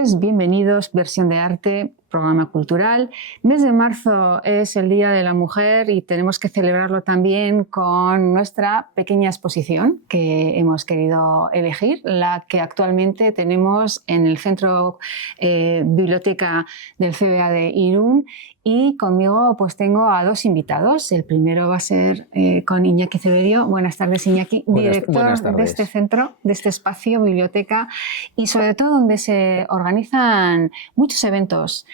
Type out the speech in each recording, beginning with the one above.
tardes, bienvenidos, Versión de Arte, programa cultural. Mes de marzo es el Día de la Mujer y tenemos que celebrarlo también con nuestra pequeña exposición que hemos querido elegir, la que actualmente tenemos en el Centro Biblioteca del CBA de Irún. Y conmigo pues tengo a dos invitados. El primero va a ser con Iñaki Ceberio. Buenas tardes, Iñaki, director de este centro, de este espacio, biblioteca, y sobre todo donde se organizan muchos eventos,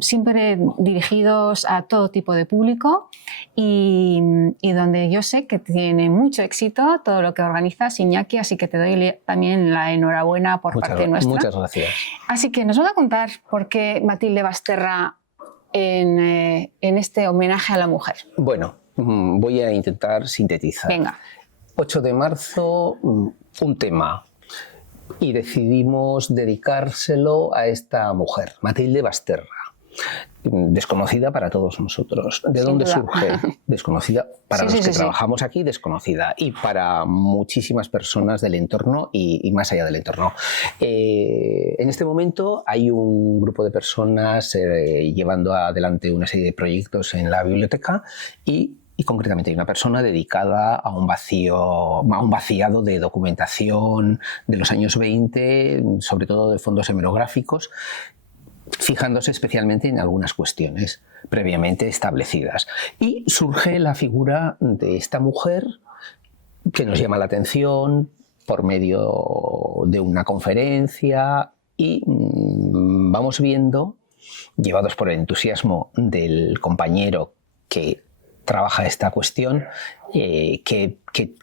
siempre dirigidos a todo tipo de público y donde yo sé que tiene mucho éxito todo lo que organizas, Iñaki, así que te doy también la enhorabuena por parte nuestra. Muchas gracias. Así que nos vas a contar por qué Matilde Basterra en este homenaje a la mujer. Bueno, voy a intentar sintetizar. Venga. 8 de marzo, un tema, y decidimos dedicárselo a esta mujer, Matilde Basterra, desconocida para todos nosotros. ¿De dónde surge? Desconocida para los que trabajamos aquí, desconocida, y para muchísimas personas del entorno y más allá del entorno. En este momento hay un grupo de personas llevando adelante una serie de proyectos en la biblioteca y concretamente hay una persona dedicada a un vaciado de documentación de los años 20, sobre todo de fondos hemerográficos, fijándose especialmente en algunas cuestiones previamente establecidas. Y surge la figura de esta mujer que nos llama la atención por medio de una conferencia y vamos viendo, llevados por el entusiasmo del compañero que trabaja esta cuestión, que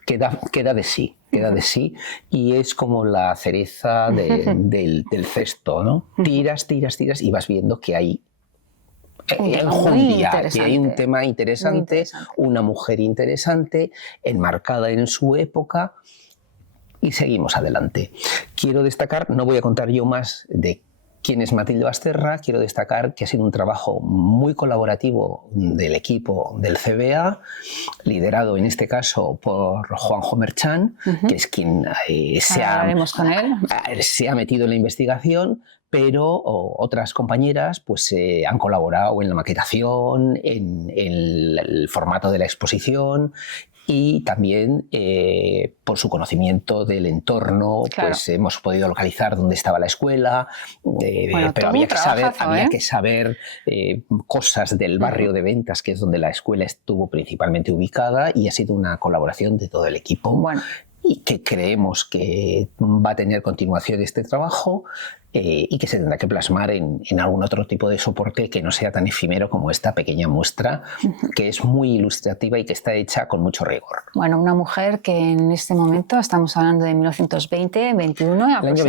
queda de sí. Queda de sí y es como la cereza del cesto, ¿no? Tiras y vas viendo que hay enjundia, que hay un tema interesante, una mujer interesante, enmarcada en su época, y seguimos adelante. Quiero destacar, no voy a contar yo más de quién es Matilde Basterra, quiero destacar que ha sido un trabajo muy colaborativo del equipo del CBA, liderado en este caso por Juanjo Merchan, que es quien se ha metido en la investigación, pero otras compañeras pues, han colaborado en la maquetación, en el formato de la exposición, y también por su conocimiento del entorno, pues hemos podido localizar dónde estaba la escuela, pero había que saber cosas del barrio de Ventas, que es donde la escuela estuvo principalmente ubicada, y ha sido una colaboración de todo el equipo y que creemos que va a tener continuación este trabajo. Y que se tendrá que plasmar en algún otro tipo de soporte que no sea tan efímero como esta pequeña muestra, que es muy ilustrativa y que está hecha con mucho rigor. Bueno, una mujer que en este momento, estamos hablando de 1920, 21, el año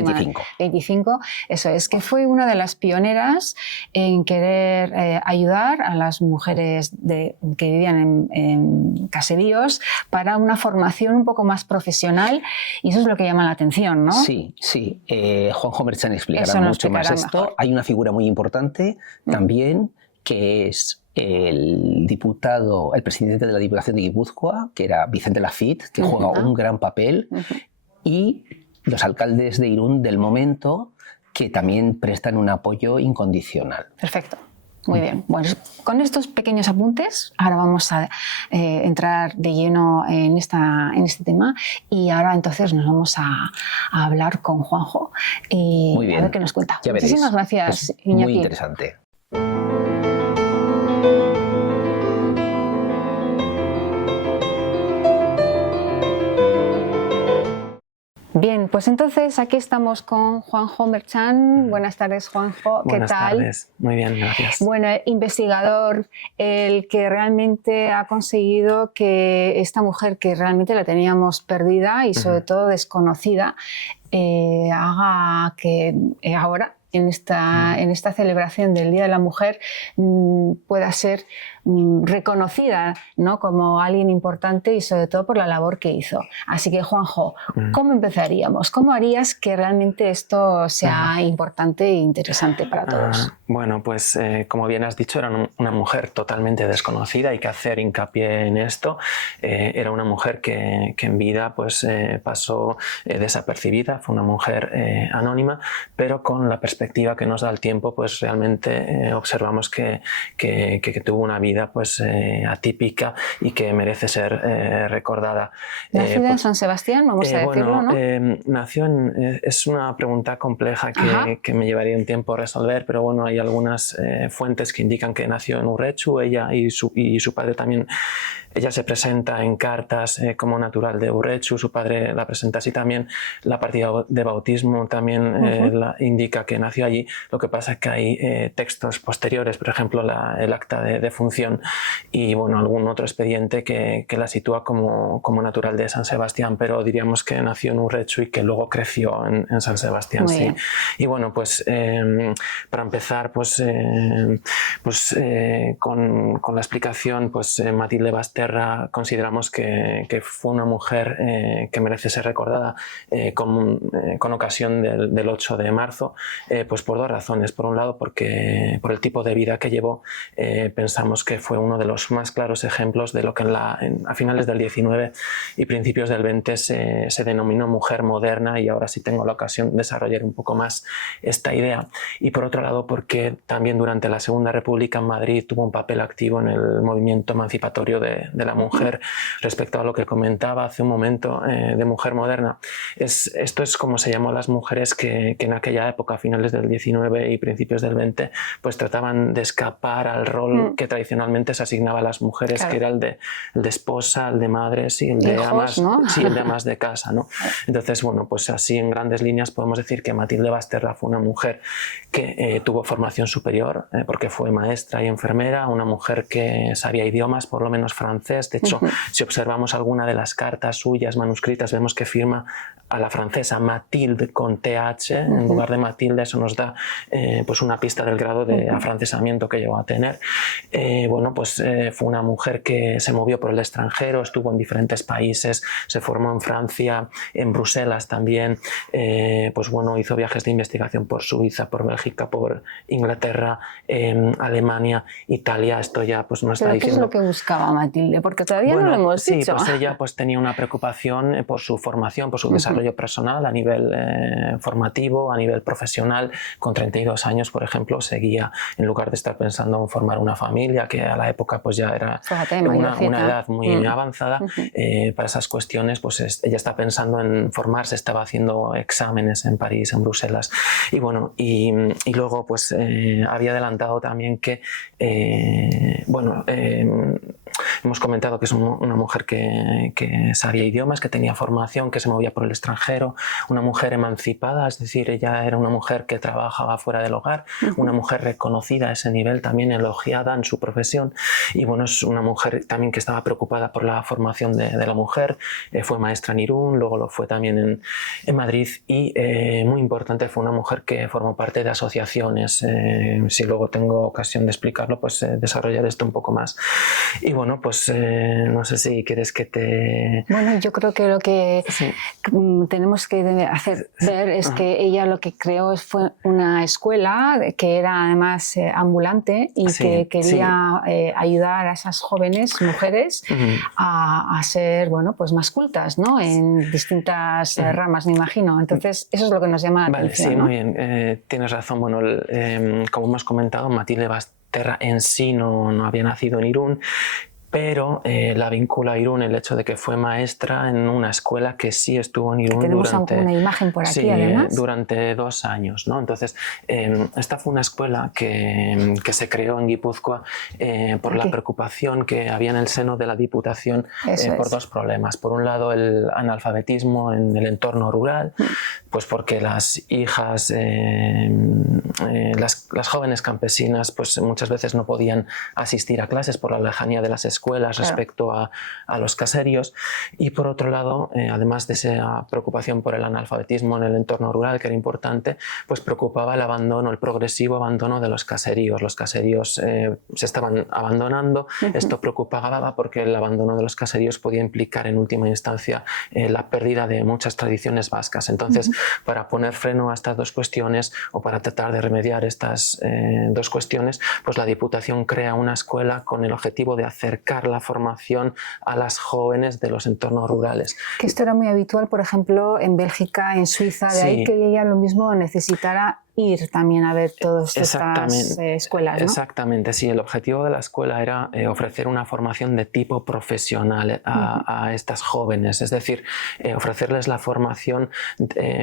25, eso es, que fue una de las pioneras en querer ayudar a las mujeres que vivían en caseríos para una formación un poco más profesional, y eso es lo que llama la atención, ¿no? Sí. Juanjo Merchan explicará mucho más esto. Mejor. Hay una figura muy importante también, que es el presidente de la Diputación de Guipúzcoa, que era Vicente Lafitte, que juega un gran papel, y los alcaldes de Irún del momento, que también prestan un apoyo incondicional. Perfecto. Muy bien. Bueno, con estos pequeños apuntes, ahora vamos a entrar de lleno en este tema, y ahora entonces nos vamos a hablar con Juanjo y a ver qué nos cuenta. Ya veréis. Muchísimas gracias, es Iñaki. Muy interesante. Bien, pues entonces aquí estamos con Juanjo Merchan. Buenas tardes, Juanjo. ¿Qué tal? Buenas tardes. Muy bien, gracias. Bueno, investigador, el que realmente ha conseguido que esta mujer, que realmente la teníamos perdida y sobre todo desconocida, haga que ahora, en esta celebración del Día de la Mujer, pueda ser reconocida, ¿no?, como alguien importante y sobre todo por la labor que hizo. Así que, Juanjo, ¿cómo empezaríamos? ¿Cómo harías que realmente esto sea importante e interesante para todos? Bueno, pues como bien has dicho, era una mujer totalmente desconocida, hay que hacer hincapié en esto. Era una mujer que en vida pues, pasó desapercibida, fue una mujer anónima, pero con la perspectiva que nos da el tiempo, pues realmente observamos que tuvo una vida pues, atípica y que merece ser recordada. ¿Nacida en San Sebastián, vamos a decirlo, bueno, ¿no? Nació es una pregunta compleja que me llevaría un tiempo resolver, pero bueno, hay algunas fuentes que indican que nació en Urretxu, ella y su padre también. Ella se presenta en cartas como natural de Urretxu, su padre la presenta así también, la partida de bautismo también indica que nació allí. Lo que pasa es que hay textos posteriores, por ejemplo el acta de función y bueno, algún otro expediente que la sitúa como natural de San Sebastián, pero diríamos que nació en Urretxu y que luego creció en San Sebastián. Muy sí. bien. Y bueno, pues para empezar con la explicación, pues Matilde Basterra consideramos que fue una mujer que merece ser recordada con ocasión del 8 de marzo, pues por dos razones. Por un lado, porque por el tipo de vida que llevó, pensamos que fue uno de los más claros ejemplos de lo que a finales del 19 y principios del 20 se denominó mujer moderna, y ahora sí tengo la ocasión de desarrollar un poco más esta idea. Y por otro lado, porque también durante la Segunda República en Madrid tuvo un papel activo en el movimiento emancipatorio de la mujer. Respecto a lo que comentaba hace un momento de mujer moderna, esto es como se llamó a las mujeres que en aquella época, a finales del 19 y principios del 20, pues trataban de escapar al rol que tradicionalmente se asignaba a las mujeres, claro, que era el de esposa, el de madres y el de amas, ¿no? Sí, el de amas de casa, ¿no? Entonces, bueno, pues así en grandes líneas podemos decir que Matilde Basterra fue una mujer que tuvo formación superior, porque fue maestra y enfermera, una mujer que sabía idiomas, por lo menos francés. De hecho, si observamos alguna de las cartas suyas manuscritas, vemos que firma a la francesa Mathilde con TH en lugar de Matilde. Eso nos da pues una pista del grado de afrancesamiento que llegó a tener. Bueno, pues fue una mujer que se movió por el extranjero, estuvo en diferentes países, se formó en Francia, en Bruselas también, pues bueno, hizo viajes de investigación por Suiza, por Bélgica, por Inglaterra, Alemania, Italia. Esto ya pues nos está diciendo... ¿Qué es lo que buscaba Matilde? Porque todavía no lo hemos dicho. Pues ella pues tenía una preocupación por su formación, por su desarrollo personal a nivel formativo, a nivel profesional. Con 32 años, por ejemplo, seguía, en lugar de estar pensando en formar una familia, que a la época pues ya era una edad muy avanzada, para esas cuestiones pues ella está pensando en formarse, estaba haciendo exámenes en París, en Bruselas, y bueno, y luego pues había adelantado también que hemos comentado que es una mujer que sabía idiomas, que tenía formación, que se movía por el extranjero, una mujer emancipada, es decir, ella era una mujer que trabajaba fuera del hogar, una mujer reconocida a ese nivel, también elogiada en su profesión, y bueno, es una mujer también que estaba preocupada por la formación de la mujer. Fue maestra en Irún, luego lo fue también en Madrid, y muy importante, fue una mujer que formó parte de asociaciones. Si luego tengo ocasión de explicarlo, pues desarrollaré esto un poco más. Y bueno, pues no sé si quieres que te... Bueno, yo creo que lo que tenemos que hacer ver es que ella lo que creó fue una escuela que era además ambulante y que quería ayudar a esas jóvenes mujeres a ser, bueno, pues más cultas, ¿no? En distintas ramas, me imagino. Entonces, eso es lo que nos llama la atención. Sí, ¿no? muy bien. Tienes razón. Bueno, como hemos comentado, Matilde Basterra en sí no había nacido en Irún, pero la vincula a Irún el hecho de que fue maestra en una escuela que sí estuvo en Irún tenemos una imagen por aquí, además. Durante 2 años, ¿no? Entonces, esta fue una escuela que se creó en Guipúzcoa por la preocupación que había en el seno de la Diputación por dos problemas. Por un lado, el analfabetismo en el entorno rural, pues porque las hijas, las jóvenes campesinas, pues muchas veces no podían asistir a clases por la lejanía de las escuelas escuelas respecto a los caseríos. Y por otro lado, además de esa preocupación por el analfabetismo en el entorno rural, que era importante, pues preocupaba el abandono, el progresivo abandono de los caseríos. Los caseríos se estaban abandonando. Esto preocupaba porque el abandono de los caseríos podía implicar en última instancia la pérdida de muchas tradiciones vascas. Entonces, para poner freno a estas dos cuestiones o para tratar de remediar estas dos cuestiones, pues la Diputación crea una escuela con el objetivo de acercar la formación a las jóvenes de los entornos rurales. Que esto era muy habitual, por ejemplo, en Bélgica, en Suiza, de ahí que ella lo mismo necesitara ir también a ver todas estas escuelas, ¿no? Exactamente, sí. El objetivo de la escuela era ofrecer una formación de tipo profesional a estas jóvenes, es decir, ofrecerles la formación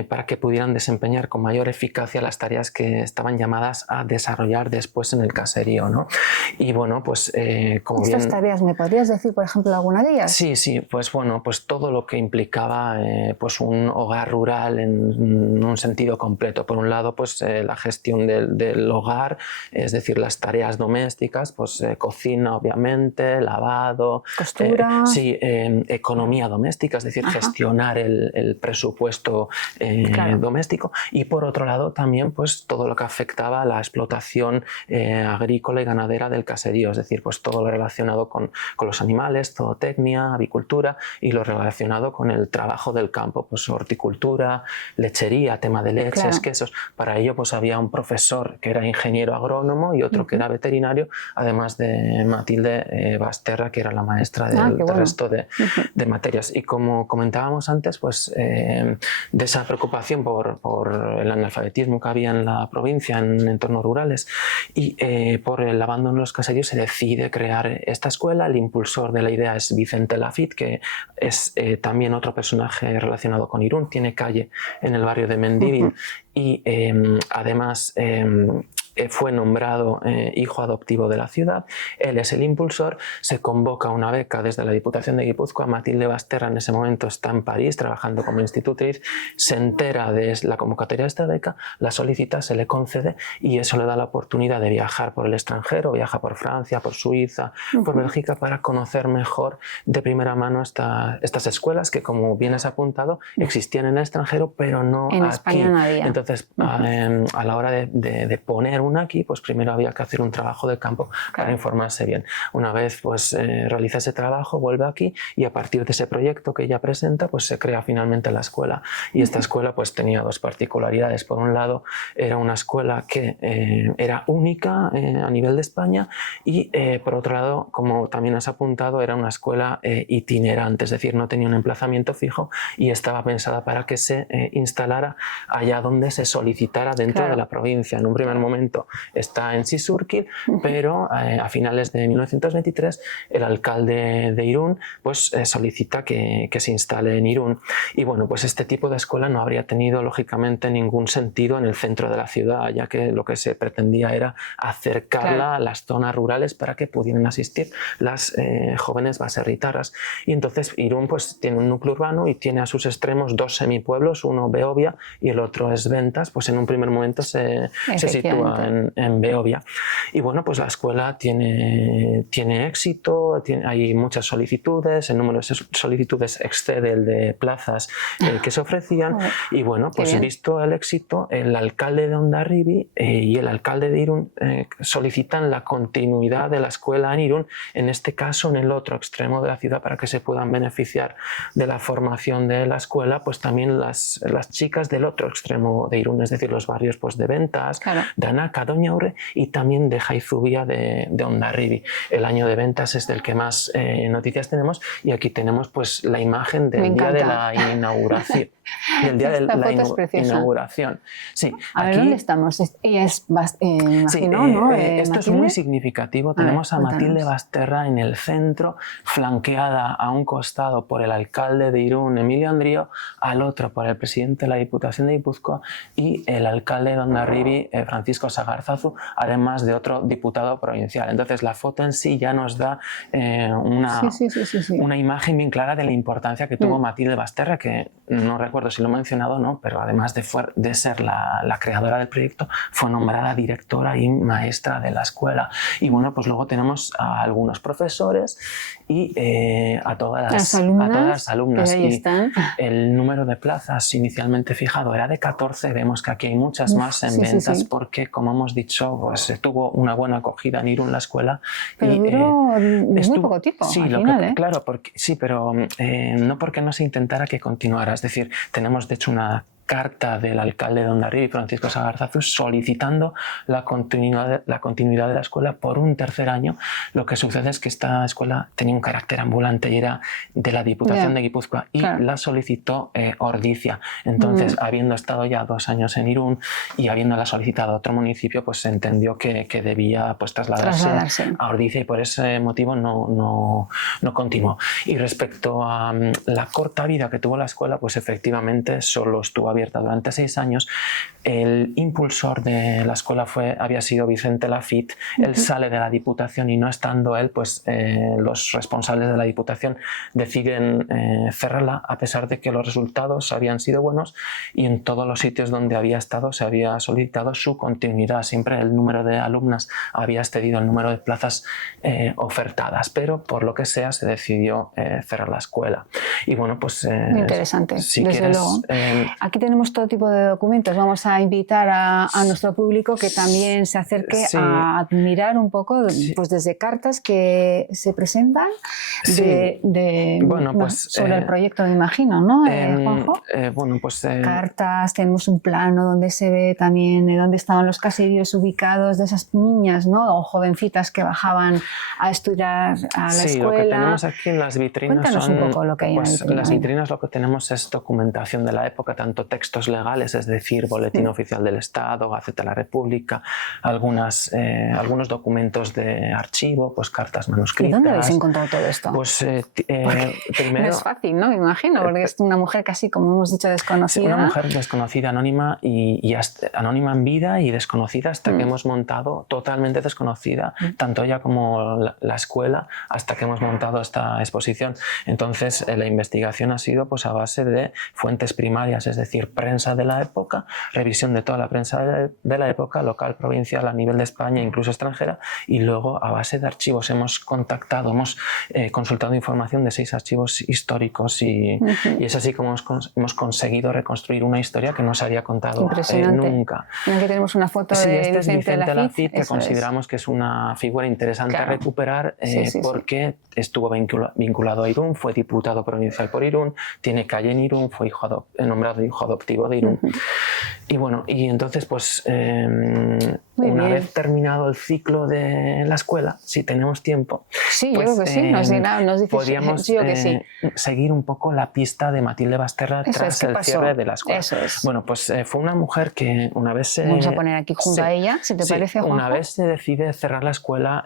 para que pudieran desempeñar con mayor eficacia las tareas que estaban llamadas a desarrollar después en el caserío, ¿no? Y bueno, pues como estas tareas, ¿me podrías decir, por ejemplo, alguna de ellas? Sí, pues bueno, pues todo lo que implicaba pues un hogar rural en un sentido completo. Por un lado, pues la gestión del hogar, es decir, las tareas domésticas, pues cocina obviamente, lavado, costura, economía doméstica, es decir, gestionar el presupuesto doméstico, y por otro lado también pues todo lo que afectaba a la explotación agrícola y ganadera del caserío, es decir, pues todo lo relacionado con los animales, zootecnia, avicultura, y lo relacionado con el trabajo del campo, pues horticultura, lechería, tema de leches, quesos. Para ello pues había un profesor que era ingeniero agrónomo y otro que era veterinario, además de Matilde Basterra, que era la maestra del resto de materias. Y como comentábamos antes, pues de esa preocupación por el analfabetismo que había en la provincia, en entornos rurales, y por el abandono de los caseríos, se decide crear esta escuela. El impulsor de la idea es Vicente Lafitte, que es también otro personaje relacionado con Irún, tiene calle en el barrio de Mendívil, y además fue nombrado hijo adoptivo de la ciudad. Él es el impulsor. Se convoca una beca desde la Diputación de Guipúzcoa. Matilde Basterra en ese momento está en París trabajando como institutriz, se entera de la convocatoria de esta beca, la solicita, se le concede, y eso le da la oportunidad de viajar por el extranjero. Viaja por Francia, por Suiza, por Bélgica, para conocer mejor de primera mano estas escuelas que, como bien has apuntado, existían en el extranjero, pero no en aquí. España no había. Entonces, a la hora de poner una aquí, pues primero había que hacer un trabajo de campo para informarse bien. Una vez pues realiza ese trabajo, vuelve aquí, y a partir de ese proyecto que ella presenta, pues se crea finalmente la escuela. Y esta escuela pues tenía dos particularidades. Por un lado, era una escuela que era única a nivel de España, y por otro lado, como también has apuntado, era una escuela itinerante, es decir, no tenía un emplazamiento fijo y estaba pensada para que se instalara allá donde se solicitara dentro de la provincia. En un primer momento está en Sisurquil, pero a finales de 1923 el alcalde de Irún pues solicita que se instale en Irún. Y bueno, pues este tipo de escuela no habría tenido lógicamente ningún sentido en el centro de la ciudad, ya que lo que se pretendía era acercarla a las zonas rurales para que pudieran asistir las jóvenes baserritarras. Y entonces Irún pues tiene un núcleo urbano y tiene a sus extremos dos semipueblos, uno Beovia y el otro es Ventas. Pues en un primer momento se sitúa en Beovia. Y bueno, pues la escuela tiene éxito, hay muchas solicitudes, el número de solicitudes excede el de plazas que se ofrecían. Y bueno, pues visto el éxito, el alcalde de Hondarribia y el alcalde de Irún solicitan la continuidad de la escuela en Irún, en este caso en el otro extremo de la ciudad, para que se puedan beneficiar de la formación de la escuela pues también las chicas del otro extremo de Irún, es decir, los barrios pues de Ventas, de Anaca, Doñaurre y también de Jaizubia de Hondarribia. El año de Ventas es del que más noticias tenemos, y aquí tenemos pues la imagen del día de la inauguración. Del día de la inauguración. Sí, a ver, ¿dónde estamos? Ella es imagino, ¿no? Esto es muy significativo. Tenemos a Matilde Basterra en el centro, flanqueada a un costado por el alcalde de Irún, Emilio Andrío, al otro por el presidente de la Diputación de Guipúzcoa y el alcalde de Hondarribia, Francisco Sagarzazu, además de otro diputado provincial. Entonces la foto en sí ya nos da una imagen bien clara de la importancia que tuvo Matilde Basterra, que no recuerdo recuerdo si lo he mencionado o no, pero además de ser la creadora del proyecto, fue nombrada directora y maestra de la escuela. Y bueno, pues luego tenemos a algunos profesores y a todas las alumnas. Que ahí están. El número de plazas inicialmente fijado era de 14, vemos que aquí hay muchas más en ventas porque, como hemos dicho, pues tuvo una buena acogida en Irún la escuela. Pero duró muy poco tiempo, sí, al final, claro, sí, pero no porque no se intentara que continuara. Es decir, tenemos de hecho una carta del alcalde de Hondarribia, Francisco Sagarzazu, solicitando la continuidad de la escuela por un tercer año. Lo que sucede es que esta escuela tenía un carácter ambulante y era de la Diputación de Guipúzcoa y la solicitó Ordizia. Entonces, habiendo estado ya 2 años en Irún y habiéndola solicitado a otro municipio, pues se entendió que debía pues, trasladarse a Ordizia y por ese motivo no continuó. Y respecto a la corta vida que tuvo la escuela, pues efectivamente solo estuvo abierta durante 6 años. El impulsor de la escuela había sido Vicente Lafitte. Él sale de la Diputación y no estando él, pues los responsables de la Diputación deciden cerrarla, a pesar de que los resultados habían sido buenos y en todos los sitios donde había estado se había solicitado su continuidad. Siempre el número de alumnas había excedido el número de plazas ofertadas, pero por lo que sea se decidió cerrar la escuela. Y bueno, pues muy interesante, si desde quieres, luego. Aquí tenemos todo tipo de documentos. Vamos a invitar a nuestro público que también se acerque a admirar un poco, pues desde cartas que se presentan sobre el proyecto, me imagino, ¿no, Juanjo? Bueno, pues cartas, tenemos un plano donde se ve también dónde estaban los caseríos ubicados de esas niñas, ¿no? O jovencitas que bajaban a estudiar a la escuela. Sí, lo que tenemos aquí en las vitrinas Cuéntanos un poco lo que hay en la vitrina. Las vitrinas lo que tenemos es documentación de la época, tanto textos legales, es decir, Boletín Oficial del Estado, Gaceta de la República, algunos documentos de archivo, pues cartas manuscritas. ¿Y dónde habéis encontrado todo esto? Pues primero... No es fácil, ¿no? Me imagino, porque es una mujer casi, como hemos dicho, desconocida. Una mujer desconocida, anónima y anónima en vida y desconocida hasta que hemos montado, totalmente desconocida, tanto ella como la escuela, hasta que hemos montado esta exposición. Entonces, la investigación ha sido pues a base de fuentes primarias, es decir, prensa de la época, revisión de toda la prensa de la época, local, provincial, a nivel de España, incluso extranjera, y luego a base de archivos hemos consultado información de 6 archivos históricos y es así como hemos conseguido reconstruir una historia que no se había contado nunca. Aquí tenemos una foto de Vicente Lafitte, que consideramos que es una figura interesante a recuperar porque estuvo vinculado a Irún, fue diputado provincial por Irún, tiene calle en Irún, fue nombrado hijo adoptivo de Irún. Y bueno, y entonces pues una vez terminado el ciclo de la escuela, si tenemos tiempo, sí, pues, yo creo que sí, nos dice podríamos seguir un poco la pista de Matilde Basterra tras el cierre de la escuela. Eso es. Bueno, pues fue una mujer que una vez vamos a poner aquí junto a ella, si te parece, Juanjo. Una vez se decide cerrar la escuela,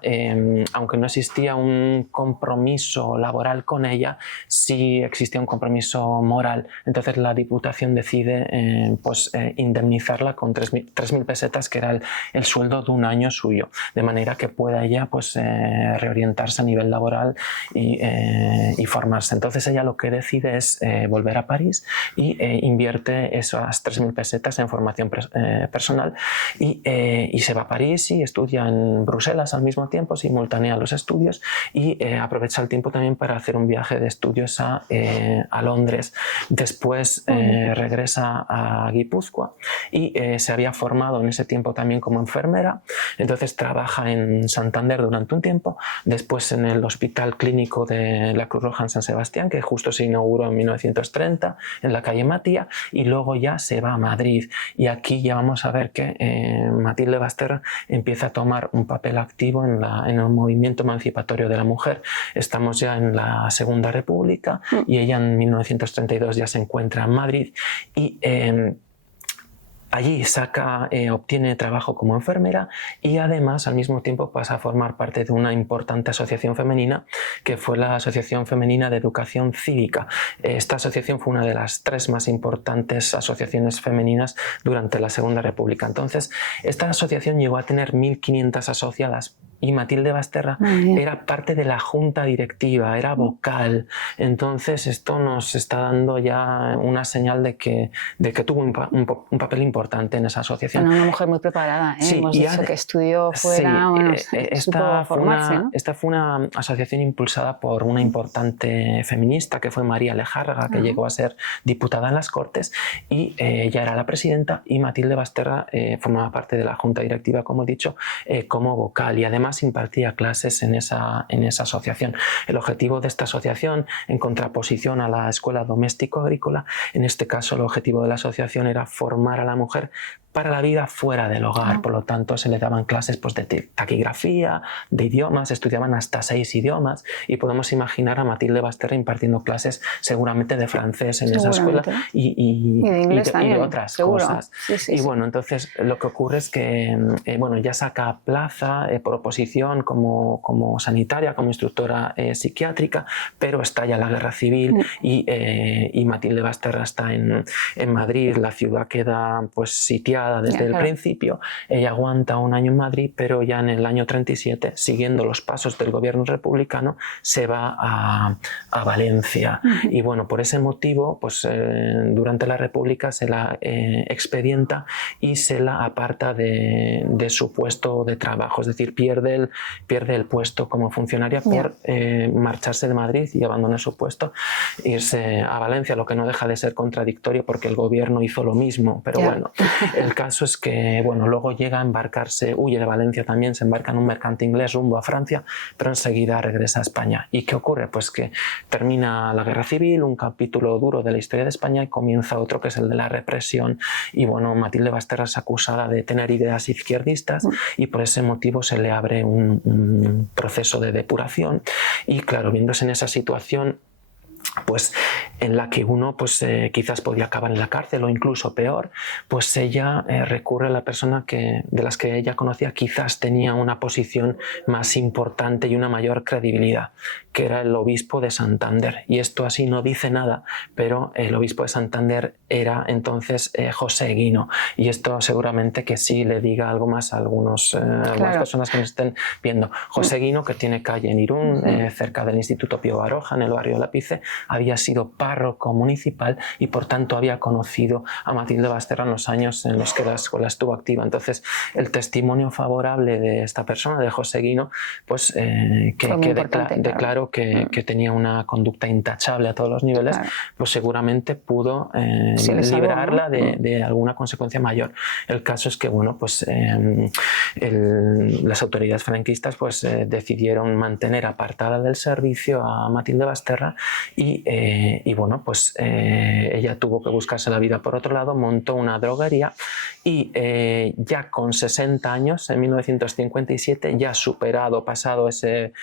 aunque no existía un compromiso laboral con ella, sí existía un compromiso moral. Entonces la Diputación decide indemnizarla con 3.000 pesetas, que era el sueldo de un año suyo, de manera que pueda ella reorientarse a nivel laboral y formarse. Entonces ella lo que decide es volver a París y invierte esas 3.000 pesetas en formación personal y se va a París y estudia en Bruselas al mismo tiempo, simultánea los estudios y aprovecha el tiempo también para hacer un viaje de estudios a Londres. Después regresa a Guipúzcoa y se había formado en ese tiempo también como enfermera, entonces trabaja en Santander durante un tiempo, después en el Hospital Clínico de la Cruz Roja en San Sebastián, que justo se inauguró en 1930 en la calle Matía, y luego ya se va a Madrid y aquí ya vamos a ver que Matilde Basterra empieza a tomar un papel activo en el movimiento emancipatorio de la mujer. Estamos ya en la Segunda República y ella en 1932 ya se encuentra en Madrid y allí obtiene trabajo como enfermera y además al mismo tiempo pasa a formar parte de una importante asociación femenina que fue la Asociación Femenina de Educación Cívica. Esta asociación fue una de las 3 más importantes asociaciones femeninas durante la Segunda República. Entonces, esta asociación llegó a tener 1.500 asociadas y Matilde Basterra era parte de la junta directiva, era vocal. Entonces esto nos está dando ya una señal de que tuvo un papel importante en esa asociación. Bueno, una mujer muy preparada, Sí, hemos dicho que estudió fuera, esta fue una asociación impulsada por una importante feminista que fue María Lejárraga, que llegó a ser diputada en las Cortes, y ella era la presidenta, y Matilde Basterra formaba parte de la junta directiva, como he dicho, como vocal, y además impartía clases en esa asociación. El objetivo de esta asociación, en contraposición a la escuela doméstico-agrícola, en este caso el objetivo de la asociación era formar a la mujer para la vida fuera del hogar. Por lo tanto, se le daban clases pues, de taquigrafía, de idiomas, estudiaban hasta 6 idiomas, y podemos imaginar a Matilde Basterra impartiendo clases seguramente de francés en esa escuela y de inglés y otras cosas. Sí, bueno, entonces lo que ocurre es que ya saca plaza por oposición como sanitaria, como instructora psiquiátrica, pero estalla la guerra civil y Matilde Basterra está en Madrid. La ciudad queda pues sitiada desde el principio. Ella aguanta un año en Madrid, pero ya en el año 37, siguiendo los pasos del gobierno republicano, se va a Valencia. Y bueno, por ese motivo, pues durante la República se la expedienta y se la aparta de su puesto de trabajo, es decir, pierde el puesto como funcionaria por marcharse de Madrid y abandonar su puesto, irse a Valencia, lo que no deja de ser contradictorio porque el gobierno hizo lo mismo, pero bueno, el caso es que bueno, luego llega a embarcarse, huye de Valencia también, se embarca en un mercante inglés rumbo a Francia, pero enseguida regresa a España. ¿Y qué ocurre? Pues que termina la guerra civil, un capítulo duro de la historia de España, y comienza otro que es el de la represión, y bueno, Matilde Basterra es acusada de tener ideas izquierdistas y por ese motivo se le abre un proceso de depuración, y claro, viéndose en esa situación pues en la que uno pues quizás podía acabar en la cárcel o incluso peor, pues ella recurre a la persona de las que ella conocía quizás tenía una posición más importante y una mayor credibilidad, que era el obispo de Santander. Y esto así no dice nada, pero el obispo de Santander era entonces José Guino, y esto seguramente que sí le diga algo más a algunas personas que nos estén viendo. José Guino, que tiene calle en Irún, cerca del Instituto Pío Baroja, en el barrio de Lapice, había sido párroco municipal y por tanto había conocido a Matilde Basterra en los años en los que la escuela estuvo activa. Entonces el testimonio favorable de esta persona, de José Guino, pues declaró que tenía una conducta intachable a todos los niveles, pues seguramente pudo librarla de alguna consecuencia mayor. El caso es que bueno, pues las autoridades franquistas pues decidieron mantener apartada del servicio a Matilde Basterra, y bueno, pues ella tuvo que buscarse la vida por otro lado, montó una droguería, y ya con 60 años, en 1957, ya pasado ese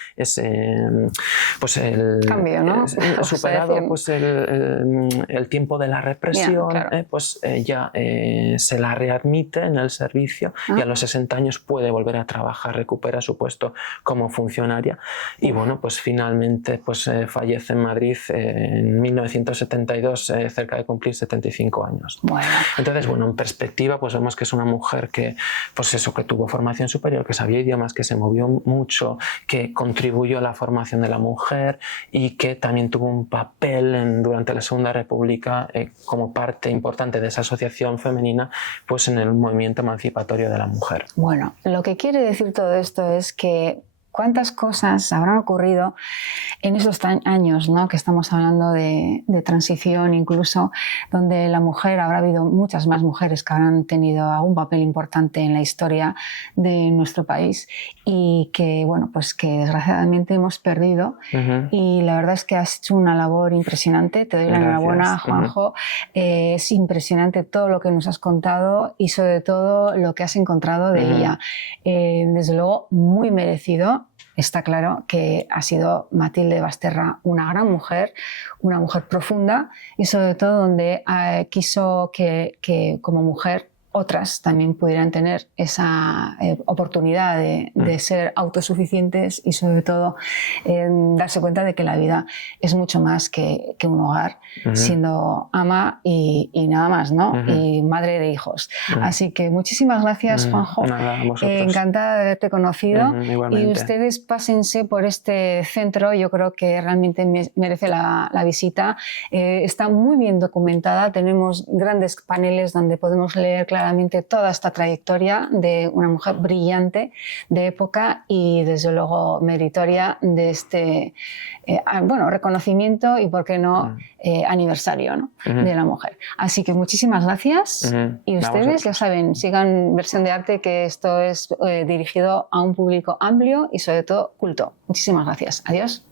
pues el cambio, ¿no? Superado pues el tiempo de la represión, pues ya se la readmite en el servicio y a los 60 años puede volver a trabajar, recupera su puesto como funcionaria, y bueno, pues finalmente pues fallece en Madrid en 1972, cerca de cumplir 75 años. Bueno. Entonces, bueno, en perspectiva pues vemos que es una mujer que pues eso, que tuvo formación superior, que sabía idiomas, que se movió mucho, que contribuyó a la formación de la mujer y que también tuvo un papel durante la Segunda República como parte importante de esa asociación femenina, pues en el movimiento emancipatorio de la mujer. Bueno, lo que quiere decir todo esto es que cuántas cosas habrán ocurrido en esos años, ¿no?, que estamos hablando de transición, incluso donde la mujer, habrá habido muchas más mujeres que habrán tenido algún papel importante en la historia de nuestro país y que, bueno, pues que desgraciadamente hemos perdido. Y la verdad es que has hecho una labor impresionante. Te doy la enhorabuena, Juanjo. Es impresionante todo lo que nos has contado y sobre todo lo que has encontrado de ella. Desde luego, muy merecido. Está claro que ha sido Matilde Basterra una gran mujer, una mujer profunda y sobre todo donde quiso que como mujer otras también pudieran tener esa oportunidad de ser autosuficientes y sobre todo darse cuenta de que la vida es mucho más que un hogar, siendo ama y nada más, ¿no? Y madre de hijos. Así que muchísimas gracias, Juanjo. Nada, a vosotros. Encantada de haberte conocido. Igualmente. Y ustedes pásense por este centro, yo creo que realmente merece la visita. Está muy bien documentada, tenemos grandes paneles donde podemos leer claramente toda esta trayectoria de una mujer brillante de época y desde luego meritoria de este reconocimiento y, por qué no, aniversario, ¿no? de la mujer. Así que muchísimas gracias y ustedes ya saben, sigan Versión de Arte, que esto es dirigido a un público amplio y sobre todo culto. Muchísimas gracias. Adiós.